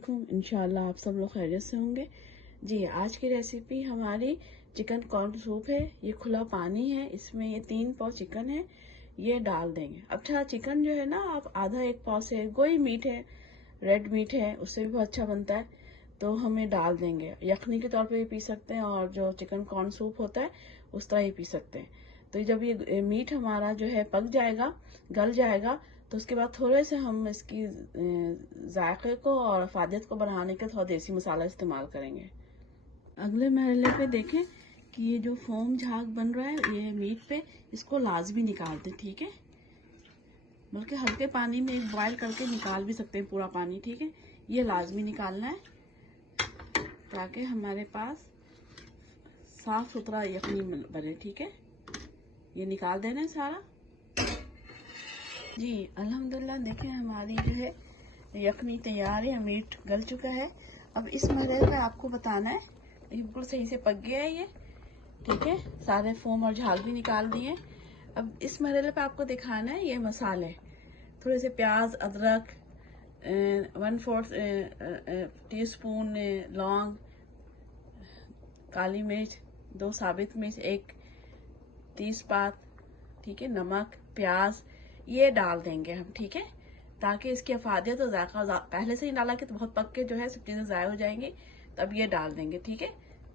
वालेकुम। इंशाल्लाह आप सब लोग खैरियत से होंगे। जी, आज की रेसिपी हमारी चिकन कॉर्न सूप है। ये खुला पानी है, इसमें ये 3 पाव चिकन है, ये डाल देंगे। अच्छा, चिकन जो है ना, आप आधा 1 पाव से, कोई मीट है, रेड मीट है, उससे भी बहुत अच्छा बनता है, तो हम ये डाल देंगे। यखनी के तौर पे भी पी सकते हैं, और जो चिकन कॉर्न सूप होता है उस तरह ही पी सकते हैं। तो जब ये मीट हमारा जो है पक जाएगा, गल जाएगा, तो उसके बाद थोड़े से हम इसकी जायके को और अफादियत को बढ़ाने के थोड़ा देसी मसाला इस्तेमाल करेंगे। अगले मरहले पे देखें कि ये जो फोम झाग बन रहा है ये मीट पे, इसको लाजमी निकाल दें, ठीक है। बल्कि हल्के पानी में एक बॉयल करके निकाल भी सकते हैं पूरा पानी, ठीक है। ये लाजमी निकालना है ताकि हमारे पास साफ सुथरा यखनी बने, ठीक है। ये निकाल देना है सारा। जी अल्हम्दुलिल्लाह, देखें हमारी जो है यखनी तैयार है, मीट गल चुका है। अब इस मरहले पे आपको बताना है, बिल्कुल सही से पक गया है ये, ठीक है। सारे फोम और झाग भी निकाल दिए। अब इस मरहले पे आपको दिखाना है ये मसाले, थोड़े से प्याज, अदरक, 1/4 टीस्पून लौंग, काली मिर्च, 2 साबित मिर्च, 1 तेजपात, ठीक है, नमक, प्याज, ये डाल देंगे हम, ठीक है, ताकि इसकी अफादियत और जायका, पहले से ही डाला कि तो बहुत पक के जो है सब चीजें ज़ाय हो जाएंगी, तब ये डाल देंगे, ठीक है।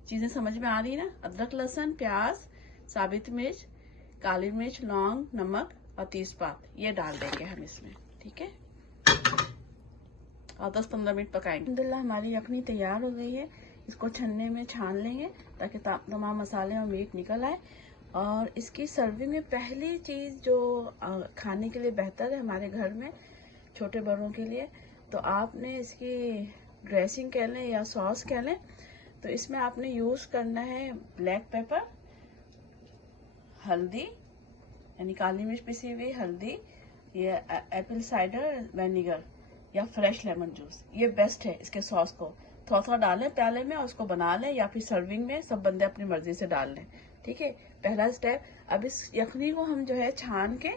चीजें समझ में आ रही ना, अदरक, लहसुन, प्याज, साबित मिर्च, काली मिर्च, लौंग, नमक और तेजपात, ये डाल देंगे हम इसमें, ठीक है। और 10-15 मिनट पकाएंगे। अल्हम्दुलिल्लाह, हमारी यखनी तैयार हो गई है। इसको छन्ने में छान लेंगे ताकि तमाम मसाले और मीट निकल आए। और इसकी सर्विंग में पहली चीज जो खाने के लिए बेहतर है हमारे घर में छोटे बड़ों के लिए, तो आपने इसकी ड्रेसिंग कह लें या सॉस कह लें, तो इसमें आपने यूज करना है ब्लैक पेपर, हल्दी यानी काली मिर्च पिसी हुई, हल्दी, ये एप्पल साइडर विनेगर या फ्रेश लेमन जूस, ये बेस्ट है इसके सॉस को। थोड़ा थोड़ा डालें प्याले में और उसको बना लें, या फिर सर्विंग में सब बंदे अपनी मर्जी से डाल लें, ठीक है। पहला स्टेप। अब इस यखनी को हम जो है छान के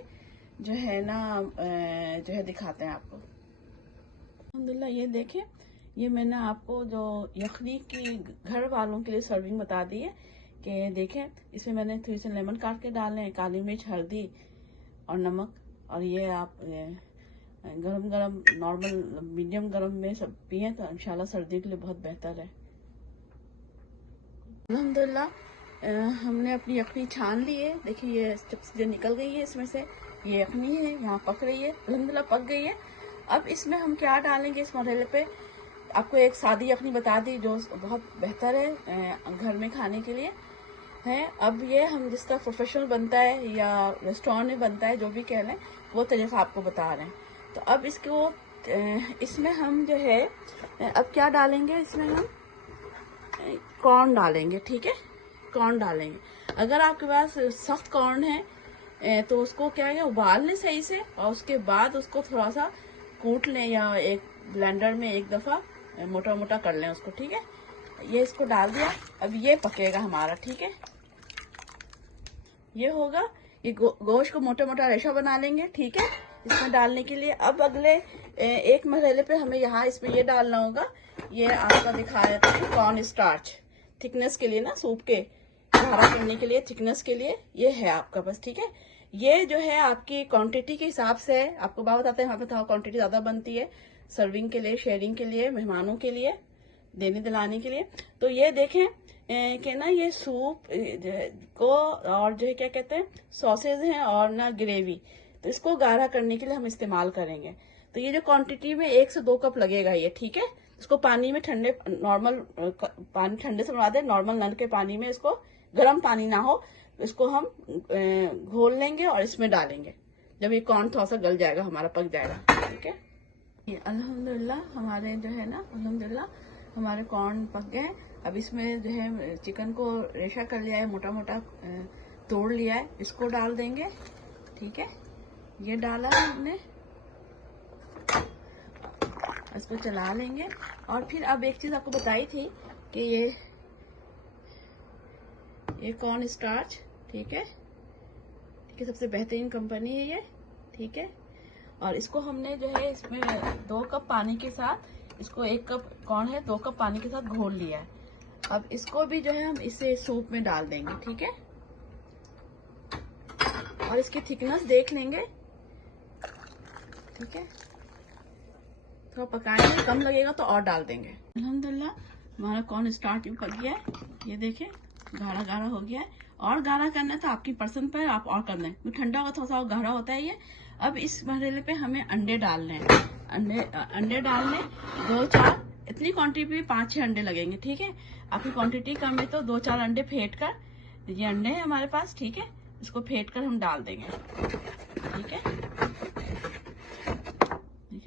जो है ना जो है दिखाते हैं आपको। अल्हम्दुलिल्लाह, ये देखें, ये मैंने आपको जो यखनी की घर वालों के लिए सर्विंग बता दी है कि देखें, इसमें मैंने थोड़ी सी लेमन काट के डाले हैं, काली मिर्च, हल्दी और नमक, और ये आप गरम गरम नॉर्मल मीडियम गरम में सब पिए तो इंशाल्लाह सर्दी के लिए बहुत बेहतर है। अल्हम्दुलिल्लाह, हमने अपनी यखनी छान ली है। देखिए ये चीजें निकल गई है इसमें से, ये यखनी है, यहाँ पक रही है, अल्हम्दुलिल्लाह पक गई है। अब इसमें हम क्या डालेंगे इस मरहले पे, आपको एक सादी यखनी बता दी जो बहुत बेहतर है घर में खाने के लिए है। अब ये हम जिस तरह प्रोफेशनल बनता है या रेस्टोरेंट में बनता है, जो भी कह लें, वो तरीका आपको बता रहे हैं। तो अब इसको इसमें हम जो है अब क्या डालेंगे, इसमें हम कॉर्न डालेंगे, ठीक है। कॉर्न डालेंगे। अगर आपके पास सख्त कॉर्न है तो उसको क्या है, उबाल लें सही से, और उसके बाद उसको थोड़ा सा कूट लें या एक ब्लेंडर में एक दफा मोटा मोटा कर लें उसको, ठीक है। ये इसको डाल दिया। अब ये पकेगा हमारा, ठीक है। ये होगा, ये गोश्त को मोटा मोटा रेशा बना लेंगे, ठीक है, इसमें डालने के लिए। अब अगले एक मरहले पे हमें यहाँ इसमें ये डालना होगा, ये आपका दिखाया था कॉर्न स्टार्च, थिकनेस के लिए ना, सूप के गाढ़ा करने के लिए, थिकनेस के लिए ये है आपका, बस, ठीक है। ये जो है आपकी क्वांटिटी के हिसाब से है, आपको बात बताते हैं, वहाँ पे क्वांटिटी ज्यादा बनती है सर्विंग के लिए, शेयरिंग के लिए, मेहमानों के लिए देने दिलाने के लिए। तो ये देखें कि ना ये सूप को और जो है क्या कहते हैं सॉसेज हैं और ना ग्रेवी, तो इसको गाढ़ा करने के लिए हम इस्तेमाल करेंगे। तो ये जो क्वांटिटी में 1 से 2 कप लगेगा ये, ठीक है। इसको पानी में ठंडे, नॉर्मल पानी ठंडे से बना दे, नॉर्मल नल के पानी में, इसको गर्म पानी ना हो, इसको हम घोल लेंगे और इसमें डालेंगे जब ये कॉर्न थोड़ा सा गल जाएगा, हमारा पक जाएगा, ठीक है। अल्हम्दुलिल्लाह, हमारे जो है ना, अल्हम्दुलिल्लाह हमारे कॉर्न पक गए। अब इसमें जो है चिकन को रेशा कर लिया है, मोटा मोटा तोड़ लिया है, इसको डाल देंगे, ठीक है। ये डाला है हमने, इसको चला लेंगे। और फिर अब एक चीज आपको बताई थी कि ये कॉर्न स्टार्च, ठीक है, ठीक है, सबसे बेहतरीन कंपनी है ये, ठीक है। और इसको हमने जो है इसमें 2 कप पानी के साथ इसको 1 कप कॉर्न है 2 कप पानी के साथ घोल लिया है। अब इसको भी जो है हम इसे सूप में डाल देंगे, ठीक है। और इसकी थिकनेस देख लेंगे, ठीक है। थोड़ा पकाएंगे, कम लगेगा तो और डाल देंगे। अल्हम्दुलिल्लाह हमारा कॉर्न स्टार्च पक गया है, ये देखें गाढ़ा गाढ़ा हो गया है। और गाढ़ा करना है तो आपकी पसंद पर आप और कर दें, तो ठंडा होगा थोड़ा सा गाढ़ा होता है ये। अब इस मसाले पे हमें अंडे डालने हैं, अंडे डालने 2-4, इतनी क्वांटिटी में 5-6 अंडे लगेंगे, ठीक है। आपकी क्वांटिटी कम है तो 2-4 अंडे फेंट कर, ये अंडे हैं हमारे पास, ठीक है। इसको फेंट कर हम डाल देंगे, ठीक है।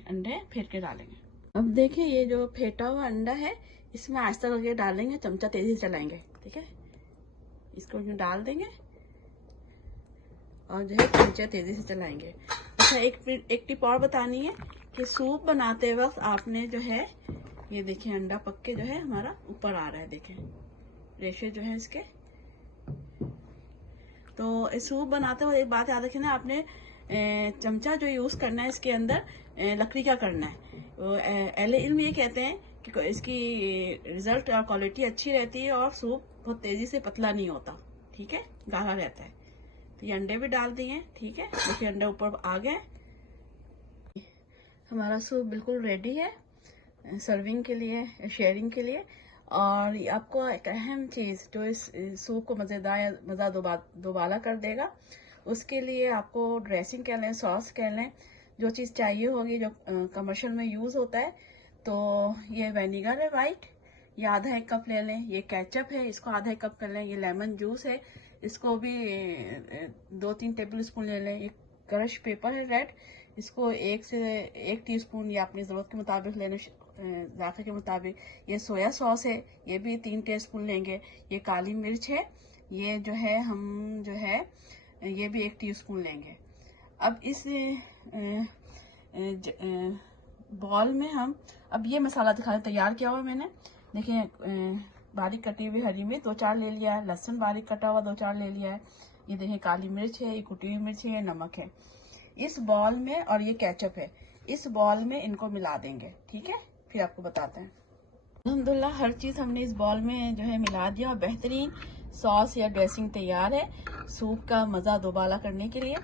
अंडे फेंट के डालेंगे। अब देखिए ये जो फेंटा हुआ अंडा है इसमें आहिस्ता करके डालेंगे, चमचा तेजी से चलाएंगे, ठीक है। इसको जो डाल देंगे और जो है चमचा तेजी से चलाएंगे। अच्छा एक टिप और बतानी है कि सूप बनाते वक्त आपने जो है ये देखिए अंडा पक के जो है हमारा ऊपर आ रहा है, देखें रेशे जो है इसके। तो सूप बनाते वक्त एक बात याद रखना, आपने चमचा जो यूज करना है इसके अंदर लकड़ी का करना है। अहले इल्म ये कहते हैं कि इसकी रिजल्ट और क्वालिटी अच्छी रहती है और सूप बहुत तेजी से पतला नहीं होता, ठीक है, गाढ़ा रहता है। तो ये अंडे भी डाल दिए, ठीक है। देखिए अंडे ऊपर आ गए, हमारा सूप बिल्कुल रेडी है सर्विंग के लिए, शेयरिंग के लिए। और आपको एक अहम चीज जो इस सूप को मजा दोबाला कर देगा, उसके लिए आपको ड्रेसिंग कह लें, सॉस कह लें, जो चीज़ चाहिए होगी जो कमर्शियल में यूज़ होता है। तो ये वेनिगर है वाइट, ये आधा 1 कप ले लें। ये केचप है, इसको आधा 1 कप कर लें। ये लेमन जूस है, इसको भी 2-3 टेबल स्पून ले लें। ये क्रश पेपर है रेड, इसको 1 से 1 टीस्पून या अपनी ज़रूरत के मुताबिक लेने, जायके के मुताबिक। ये सोया सॉस है, ये भी 3 टीस्पून लेंगे। ये काली मिर्च है, ये जो है हम जो है ये भी 1 टीस्पून लेंगे। अब इस बॉल में हम अब ये मसाला दिखाने तैयार किया हुआ मैंने, देखिए बारीक कटी हुई हरी मिर्च 2-4 ले लिया है, लहसुन बारीक कटा हुआ 2-4 ले लिया है। ये देखिए काली मिर्च है, ये कुटी हुई मिर्च है, ये नमक है इस बॉल में, और ये केचप है। इस बॉल में इनको मिला देंगे, ठीक है, फिर आपको बताते हैं। अल्हम्दुलिल्लाह हर चीज़ हमने इस बॉल में जो है मिला दिया और बेहतरीन सॉस या ड्रेसिंग तैयार है सूप का मज़ा दोबाला करने के लिए।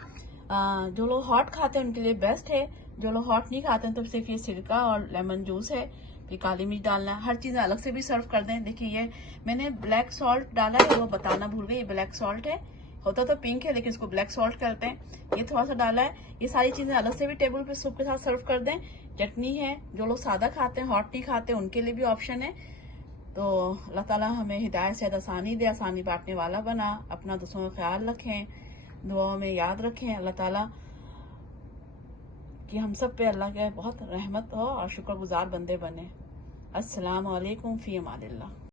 जो लोग हॉट खाते हैं उनके लिए बेस्ट है, जो लोग हॉट नहीं खाते हैं तो सिर्फ ये सिरका और लेमन जूस है, फिर काली मिर्च डालना है। हर चीज़ अलग से भी सर्व कर दें। देखिए ये मैंने ब्लैक सॉल्ट डाला है, वो बताना भूल गई, ये ब्लैक सॉल्ट है, होता तो पिंक है लेकिन इसको ब्लैक सॉल्ट करते हैं। ये थोड़ा सा डाला है। ये सारी चीज़ें अलग से भी टेबल पे सूप के साथ सर्व कर दें। चटनी है, जो लोग सादा खाते हैं, हॉट नहीं खाते, उनके लिए भी ऑप्शन है। तो अल्लाह ताला हमें हिदायत से आसानी दे, आसानी बांटने वाला बना। अपना दूसरों का ख्याल रखें, दुआओं में याद रखें। अल्लाह ताला कि हम सब पे अल्लाह के बहुत रहमत हो और शुक्रगुजार बंदे बने। अस्सलाम वालेकुम, फी अमानिल्लाह।